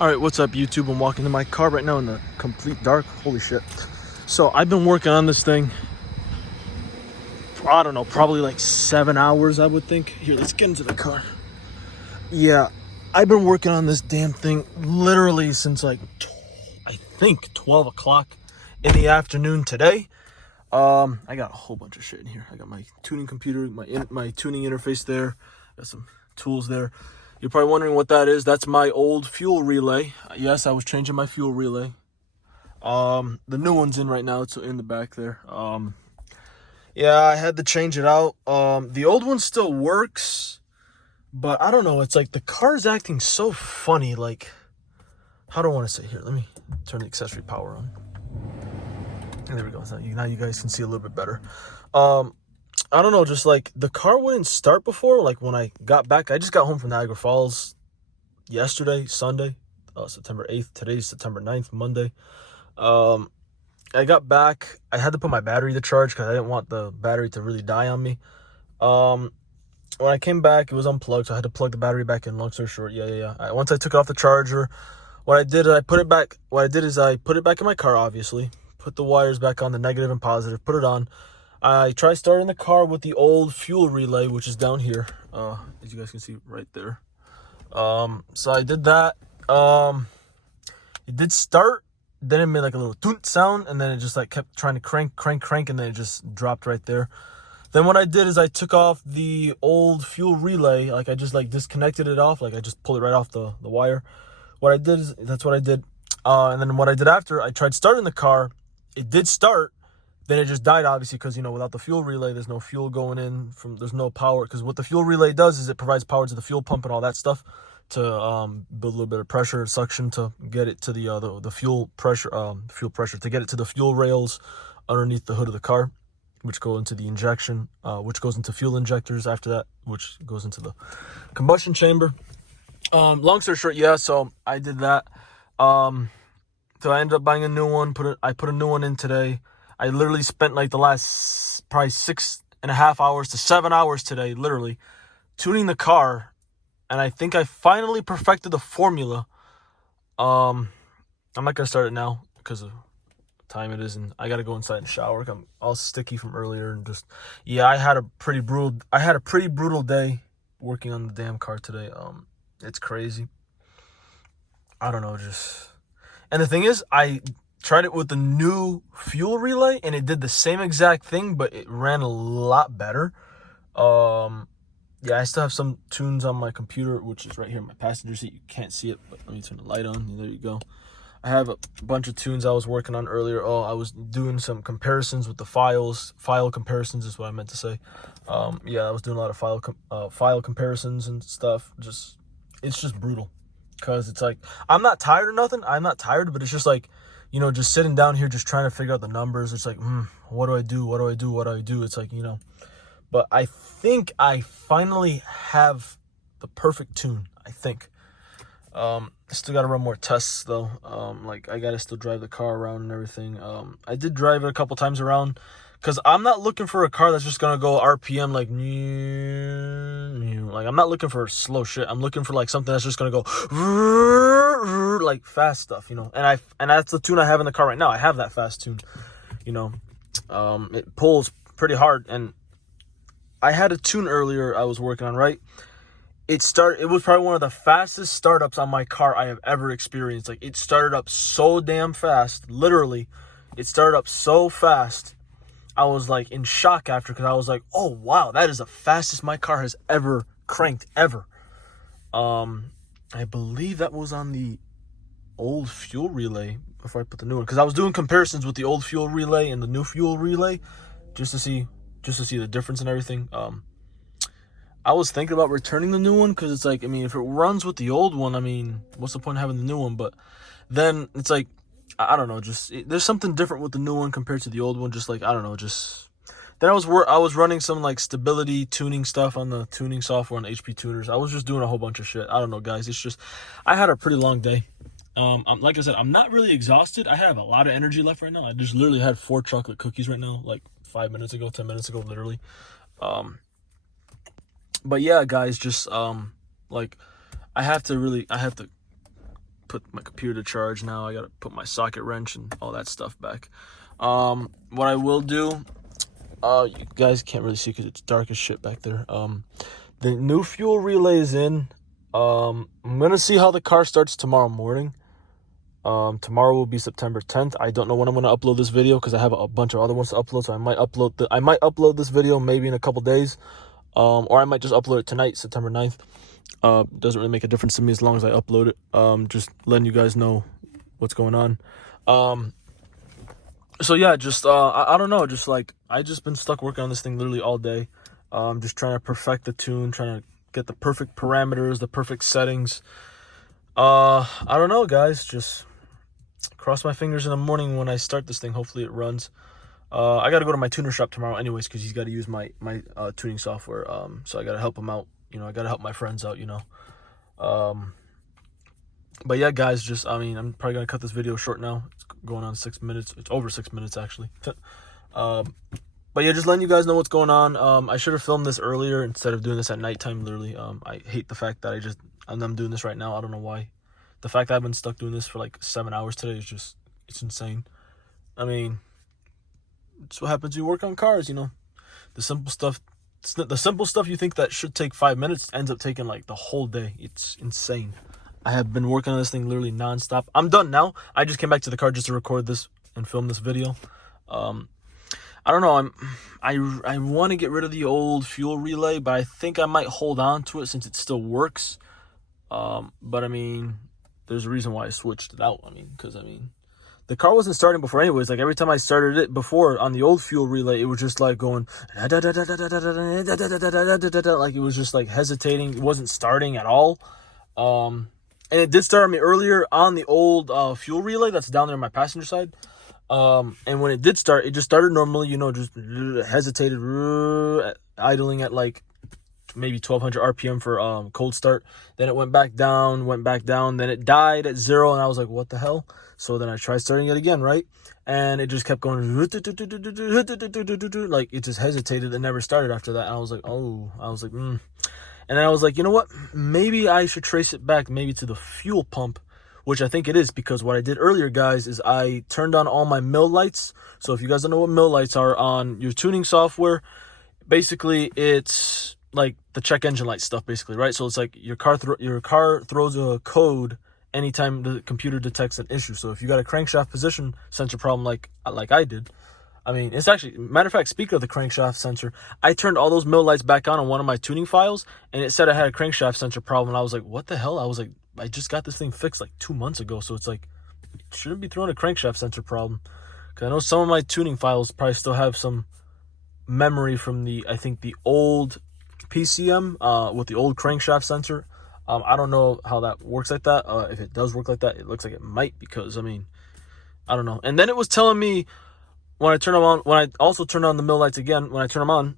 Alright, what's up YouTube? I'm walking to my car right now in the complete dark. Holy shit. So I've been working on this thing, I don't know, probably like 7 hours, I would think. Here, let's get into the car. Yeah, I've been working on this damn thing literally since like, I think 12 o'clock in the afternoon today. I got a whole bunch of shit in here. I got my tuning computer, my tuning interface there. Got some tools there. You're probably wondering what that is. That's my old fuel relay. Yes, I was changing my fuel relay. The new one's in right now. It's in the back there. Yeah, I had to change it out. The old one still works, but I don't know. It's like the car's acting so funny. Like, how do I want to say here? Let me turn the accessory power on. And there we go. Now you guys can see a little bit better. I don't know, just like the car wouldn't start before. Like when I got back, I just got home from Niagara Falls yesterday, Sunday, September 8th. Today's September 9th, Monday. I got back. I had to put my battery to charge because I didn't want the battery to really die on me. When I came back, it was unplugged, so I had to plug the battery back in. Long story short, once I took it off the charger, what I did is I put it back in my car, obviously. Put the wires back on, the negative and positive, put it on. I tried starting the car with the old fuel relay, which is down here, as you guys can see right there. So I did that. It did start, then it made like a little toot sound, and then it just like kept trying to crank, and then it just dropped right there. Then what I did is I took off the old fuel relay, like I just like disconnected it off, like I just pulled it right off the wire. What I did is, that's what I did. And then what I did after, I tried starting the car. It did start. Then it just died, obviously, because, you know, without the fuel relay, there's no fuel going in, there's no power. Because what the fuel relay does is it provides power to the fuel pump and all that stuff to build a little bit of pressure, suction to get it to the fuel pressure, to get it to the fuel rails underneath the hood of the car, which go into the injection, which goes into fuel injectors after that, which goes into the combustion chamber. Long story short, yeah, so I did that. So I ended up buying a new one. I put a new one in today. I literally spent like the last probably 6.5 hours to 7 hours today, literally, tuning the car. And I think I finally perfected the formula. I'm not going to start it now because of the time it is. And I got to go inside and shower. I'm all sticky from earlier. And just, yeah, I had a pretty brutal day working on the damn car today. It's crazy. I don't know, just... And the thing is, I tried it with the new fuel relay and it did the same exact thing, but it ran a lot better. Yeah, I still have some tunes on my computer, which is right here in my passenger seat. You can't see it, but let me turn the light on. There you go. I have a bunch of tunes I was working on earlier. I was doing some comparisons with the files. File comparisons is what I meant to say. Yeah, I was doing a lot of file comparisons and stuff. It's just brutal. Because it's like, I'm not tired or nothing. I'm not tired, but it's just like, you know, just sitting down here, just trying to figure out the numbers. It's like, what do I do? It's like, you know, but I think I finally have the perfect tune, I think. Still got to run more tests though. Like I got to still drive the car around and everything. I did drive it a couple times around because I'm not looking for a car that's just going to go RPM like, I'm not looking for slow shit. I'm looking for like something that's just going to go like fast stuff, you know. And that's the tune I have in the car right now. I have that fast tune, you know. It pulls pretty hard. And I had a tune earlier I was working on, right? It was probably one of the fastest startups on my car I have ever experienced. Like, it started up so damn fast. Literally, it started up so fast. I was like in shock after, because I was like, oh wow, that is the fastest my car has ever cranked, ever. I believe that was on the old fuel relay before I put the new one, because I was doing comparisons with the old fuel relay and the new fuel relay just to see the difference and everything. I was thinking about returning the new one, because it's like, I mean, if it runs with the old one, I mean, what's the point of having the new one? But then it's like, I don't know, there's something different with the new one compared to the old one. Just like, I don't know, then I was running some like stability tuning stuff on the tuning software on HP tuners. I was just doing a whole bunch of shit. I don't know, guys. It's just, I had a pretty long day. Like I said, I'm not really exhausted. I have a lot of energy left right now. I just literally had 4 chocolate cookies right now, like 5 minutes ago, 10 minutes ago, literally. But yeah, guys, just like I have to put my computer to charge now. I gotta put my socket wrench and all that stuff back. What I will do, you guys can't really see because it's dark as shit back there. The new fuel relay is in. I'm gonna see how the car starts tomorrow morning. Tomorrow will be September 10th. I don't know when I'm gonna upload this video because I have a bunch of other ones to upload. So I might upload this video maybe in a couple days, or I might just upload it tonight, September 9th. Doesn't really make a difference to me as long as I upload it. Just letting you guys know what's going on. So yeah, just I don't know, just like I just been stuck working on this thing literally all day. Just trying to perfect the tune, trying to get the perfect parameters, the perfect settings. I don't know, guys, just cross my fingers in the morning when I start this thing. Hopefully it runs. I got to go to my tuner shop tomorrow anyways, because he's got to use my tuning software. So I got to help him out. You know, I got to help my friends out, you know. But yeah, guys, just, I mean, I'm probably going to cut this video short now. It's going on 6 minutes. It's over 6 minutes, actually. But yeah, just letting you guys know what's going on. I should have filmed this earlier instead of doing this at nighttime, literally. I hate the fact that I'm doing this right now. I don't know why. The fact that I've been stuck doing this for like 7 hours today is just, it's insane. I mean, it's what happens when you work on cars, you know. The simple stuff you think that should take 5 minutes ends up taking like the whole day. It's insane. I have been working on this thing literally nonstop. I'm done now. I just came back to the car just to record this and film this video. I don't know. I want to get rid of the old fuel relay, but I think I might hold on to it since it still works. But I mean, there's a reason why I switched it out. I mean, because I mean, the car wasn't starting before anyways. Like every time I started it before on the old fuel relay, it was just like going like it was just like hesitating. It wasn't starting at all. And it did start on me earlier on the old fuel relay that's down there on my passenger side. And when it did start, it just started normally, you know, just hesitated, idling at like maybe 1200 RPM for cold start. Then it went back down, then it died at 0, and I was like, what the hell? So then I tried starting it again, right? And it just kept going, like it just hesitated and never started after that. And I was like, And then I was like, you know what? Maybe I should trace it back maybe to the fuel pump, which I think it is, because what I did earlier, guys, is I turned on all my mill lights. So if you guys don't know what mill lights are on your tuning software, basically it's like the check engine light stuff, basically, right? So it's like your car throws a code anytime the computer detects an issue. So if you got a crankshaft position sensor problem like I did, I mean, it's actually, matter of fact, speaking of the crankshaft sensor, I turned all those mill lights back on one of my tuning files, and it said I had a crankshaft sensor problem. And I was like, what the hell? I was like, I just got this thing fixed like 2 months ago. So it's like, it shouldn't be throwing a crankshaft sensor problem. Because I know some of my tuning files probably still have some memory from I think the old PCM with the old crankshaft sensor. I don't know how that works like that. If it does work like that, it looks like it might, because, I mean, I don't know. And then it was telling me, when I also turned on the mill lights again, when I turn them on,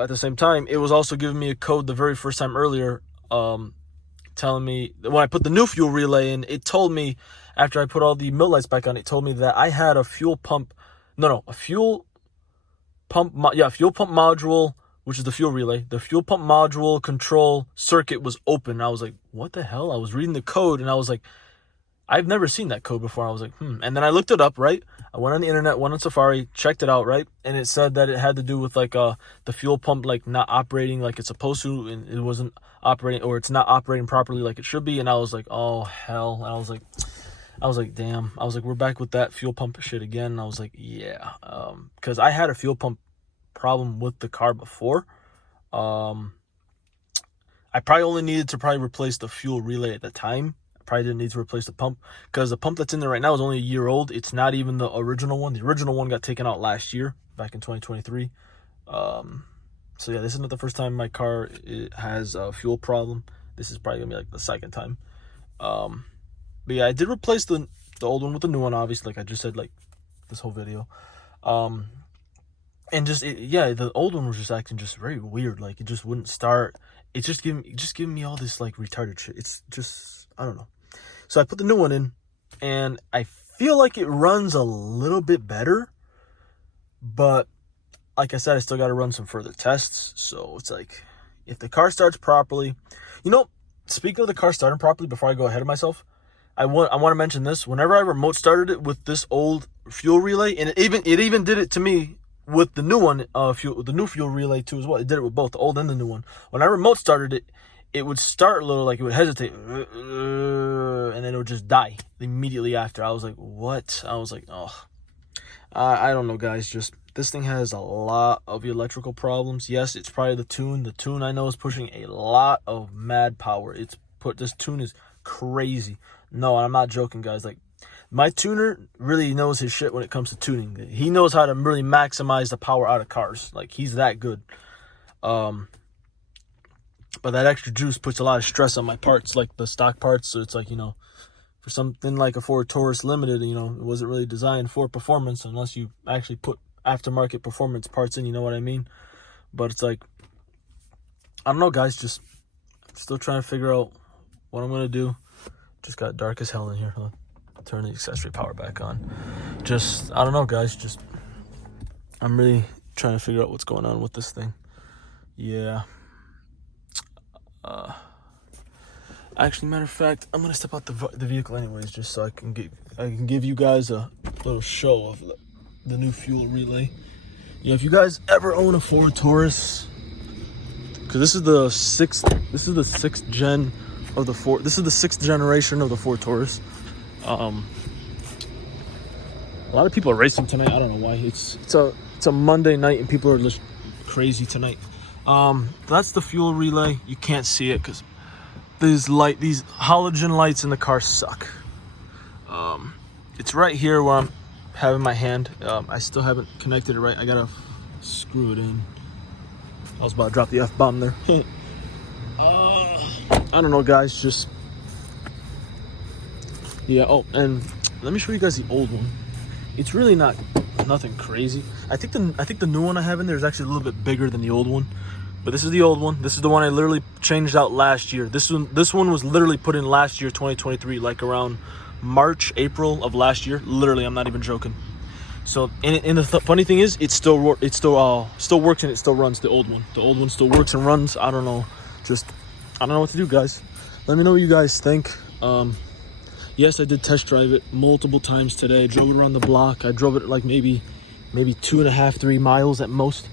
at the same time, it was also giving me a code the very first time earlier, telling me, when I put the new fuel relay in, it told me, after I put all the mill lights back on, it told me that I had a fuel pump module, which is the fuel relay. The fuel pump module control circuit was open. I was like, what the hell? I was reading the code, and I was like, I've never seen that code before. I was like, And then I looked it up, right? I went on the internet, went on Safari, checked it out, right? And it said that it had to do with like the fuel pump like not operating like it's supposed to, and it wasn't operating, or it's not operating properly like it should be. And I was like, oh hell. And I was like, damn. I was like, we're back with that fuel pump shit again. And I was like, yeah. Because I had a fuel pump problem with the car before. I probably only needed to replace the fuel relay at the time. Probably didn't need to replace the pump, because the pump that's in there right now is only a year old. It's not even the original one. The original one got taken out last year, back in 2023. So yeah, this is not the first time my car has a fuel problem. This is probably gonna be like the second time. But yeah, I did replace the old one with the new one, obviously, like I just said, like this whole video. And the old one was just acting just very weird. Like it just wouldn't start. It's just giving me all this like retarded shit. It's just, I don't know. So I put the new one in, and I feel like it runs a little bit better, but like I said, I still got to run some further tests. So it's like, if the car starts properly, you know, speaking of the car starting properly, before I go ahead of myself, I want to mention this. Whenever I remote started it with this old fuel relay, and it even did it to me with the new one, the new fuel relay too as well. It did it with both the old and the new one. When I remote started it, it would start a little, like it would hesitate, and then it would just die immediately after. I was like, what? I was like, oh, I don't know, guys. Just this thing has a lot of electrical problems. Yes, it's probably the tune. The tune I know is pushing a lot of mad power. This tune is crazy. No, I'm not joking, guys. Like, my tuner really knows his shit when it comes to tuning. He knows how to really maximize the power out of cars. Like, he's that good. But that extra juice puts a lot of stress on my parts, like the stock parts. So it's like, you know, for something like a Ford Taurus Limited, you know, it wasn't really designed for performance unless you actually put aftermarket performance parts in, you know what I mean? But it's like, I don't know, guys, just still trying to figure out what I'm going to do. Just got dark as hell in here. Huh? Turn the accessory power back on. Just, I don't know, guys. Just, I'm really trying to figure out what's going on with this thing. Yeah. Actually, matter of fact, I'm gonna step out the vehicle anyways, just so I can give you guys a little show of the new fuel relay. You know, if you guys ever own a Ford Taurus, because this is the sixth gen of the Ford. This is the 6th generation of the Ford Taurus. A lot of people are racing tonight. I don't know why. It's a Monday night and people are just crazy tonight. That's the fuel relay. You can't see it because these halogen lights in the car suck. It's right here where I'm having my hand. I still haven't connected it right. I gotta screw it in. I was about to drop the F-bomb there. I don't know, guys, just, yeah. Oh, and let me show you guys the old one. It's really nothing crazy. I think the new one I have in there is actually a little bit bigger than the old one, but this is the old one. This is the one I literally changed out last year. This one was literally put in last year, 2023, like around March, April of last year. Literally, I'm not even joking. So, and the funny thing is, it still works and it still runs. The old one still works and runs. I don't know, I don't know what to do, guys. Let me know what you guys think. Yes, I did test drive it multiple times today. I drove it around the block. I drove it like maybe 2.5, 3 miles at most.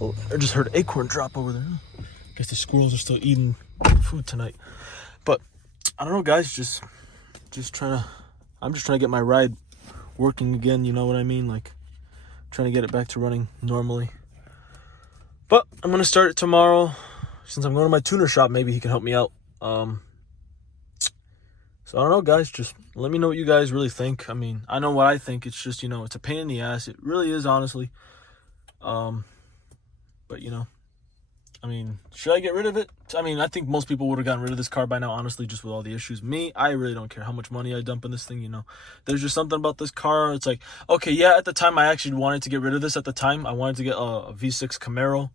Oh, I just heard acorn drop over there. Guess the squirrels are still eating food tonight. But I don't know, guys. I'm just trying to get my ride working again. You know what I mean? Like, trying to get it back to running normally. But I'm gonna start it tomorrow. Since I'm going to my tuner shop, maybe he can help me out. So I don't know, guys. Just let me know what you guys really think. I mean, I know what I think. It's just, you know, it's a pain in the ass. It really is, honestly. But, you know, I mean, should I get rid of it? I mean, I think most people would have gotten rid of this car by now, honestly, just with all the issues. Me, I really don't care how much money I dump in this thing, you know. There's just something about this car. It's like, okay, yeah, at the time, I actually wanted to get rid of this at the time. I wanted to get a V6 Camaro.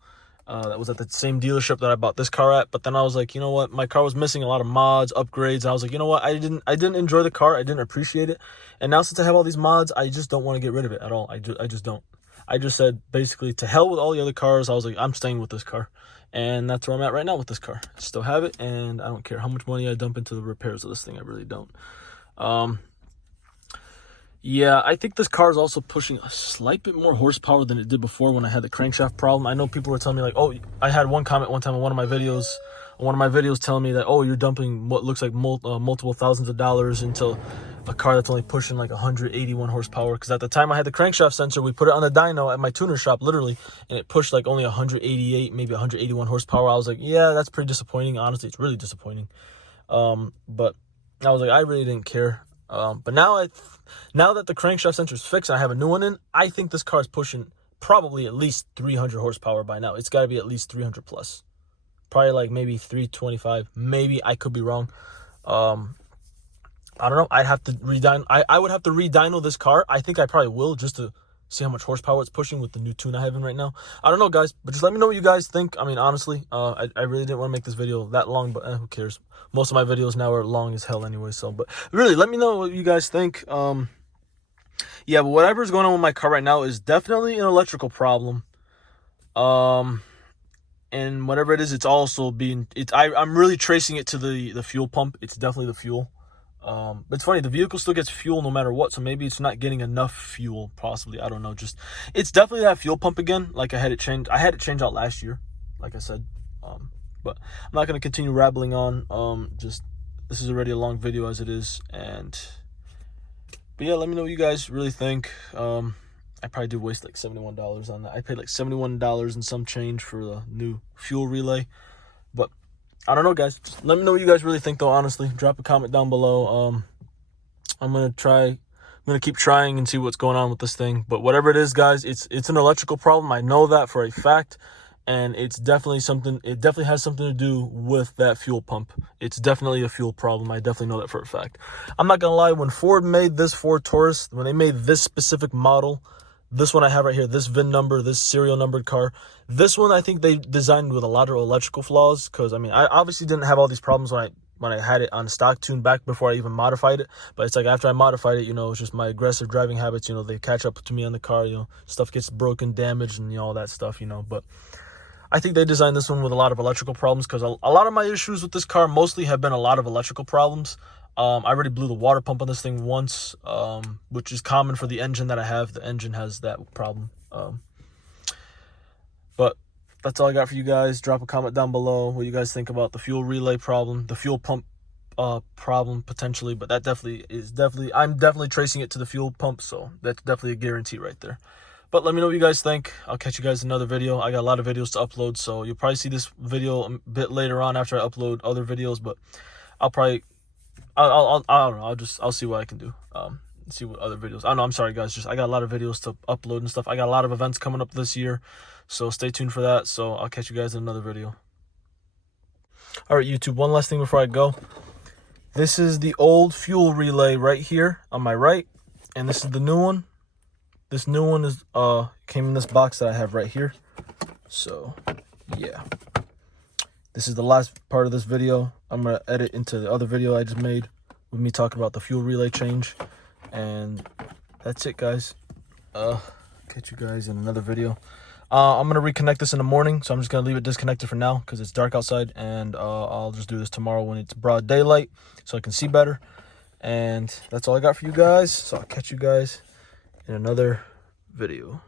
That was at the same dealership that I bought this car at. But then I was like, you know what? My car was missing a lot of mods, upgrades. I was like, you know what? I didn't enjoy the car. I didn't appreciate it. And now since I have all these mods, I just don't want to get rid of it at all. I just don't. I just said, basically, to hell with all the other cars. I was like, I'm staying with this car. And that's where I'm at right now with this car. I still have it, and I don't care how much money I dump into the repairs of this thing. I really don't. Yeah, I think this car is also pushing a slight bit more horsepower than it did before when I had the crankshaft problem. I know people were telling me, like, oh, I had one comment one time on one of my videos telling me that, oh, you're dumping what looks like multiple thousands of dollars into a car that's only pushing like 181 horsepower. Because at the time I had the crankshaft sensor, we put it on the dyno at my tuner shop, literally, and it pushed like only 188, maybe 181 horsepower. I was like, yeah, that's pretty disappointing. Honestly, it's really disappointing. But I was like, I really didn't care. But now that the crankshaft sensor is fixed and I have a new one in, I think this car is pushing probably at least 300 horsepower by now. It's got to be at least 300 plus. Probably like maybe 325. Maybe, I could be wrong. I don't know. I'd have to redyno. I would have to redyno this car. I think I probably will, just to see how much horsepower it's pushing with the new tune I have in right now. I don't know, guys, but just let me know what you guys think. I mean, honestly, I really didn't want to make this video that long, but who cares? Most of my videos now are long as hell anyway, so, but really, let me know what you guys think. Yeah, but whatever's going on with my car right now is definitely an electrical problem. And whatever it is, it's also I'm really tracing it to the fuel pump. It's definitely the fuel. It's funny, the vehicle still gets fuel no matter what, so maybe it's not getting enough fuel, possibly. I don't know. Just, it's definitely that fuel pump again. Like, I had it changed out last year, like I said. But I'm not going to continue rambling on. Just, this is already a long video as it is. But yeah, let me know what you guys really think. I probably did waste like $71 on that. I paid like $71 and some change for the new fuel relay. But I don't know, guys. Just let me know what you guys really think, though, honestly. Drop a comment down below. I'm going to keep trying and see what's going on with this thing. But whatever it is, guys, it's an electrical problem. I know that for a fact. And it definitely has something to do with that fuel pump. It's definitely a fuel problem. I definitely know that for a fact. I'm not going to lie. When Ford made this Ford Taurus, when they made this specific model, this one I have right here, this VIN number, this serial numbered car, this one I think they designed with a lot of electrical flaws. Because, I mean, I obviously didn't have all these problems when I had it on stock tune back before I even modified it. But it's like after I modified it, you know, it's just my aggressive driving habits, you know, they catch up to me on the car, you know, stuff gets broken, damaged, and, you know, all that stuff, you know. But I think they designed this one with a lot of electrical problems, because a lot of my issues with this car mostly have been a lot of electrical problems. I already blew the water pump on this thing once, which is common for the engine that I have. The engine has that problem. But that's all I got for you guys. Drop a comment down below what you guys think about the fuel relay problem, the fuel pump problem potentially. But that I'm definitely tracing it to the fuel pump, so that's definitely a guarantee right there. But let me know what you guys think. I'll catch you guys in another video. I got a lot of videos to upload, so you'll probably see this video a bit later on after I upload other videos. But I don't know. I'll see what I can do. See what other videos. I don't know. I'm sorry, guys. I got a lot of videos to upload and stuff. I got a lot of events coming up this year, so stay tuned for that. So I'll catch you guys in another video. All right, YouTube. One last thing before I go. This is the old fuel relay right here on my right, and this is the new one. This new one is came in this box that I have right here. So, yeah. This is the last part of this video. I'm going to edit into the other video I just made with me talking about the fuel relay change. And that's it, guys. Catch you guys in another video. I'm going to reconnect this in the morning, so I'm just going to leave it disconnected for now because it's dark outside. And I'll just do this tomorrow when it's broad daylight so I can see better. And that's all I got for you guys. So I'll catch you guys in another video.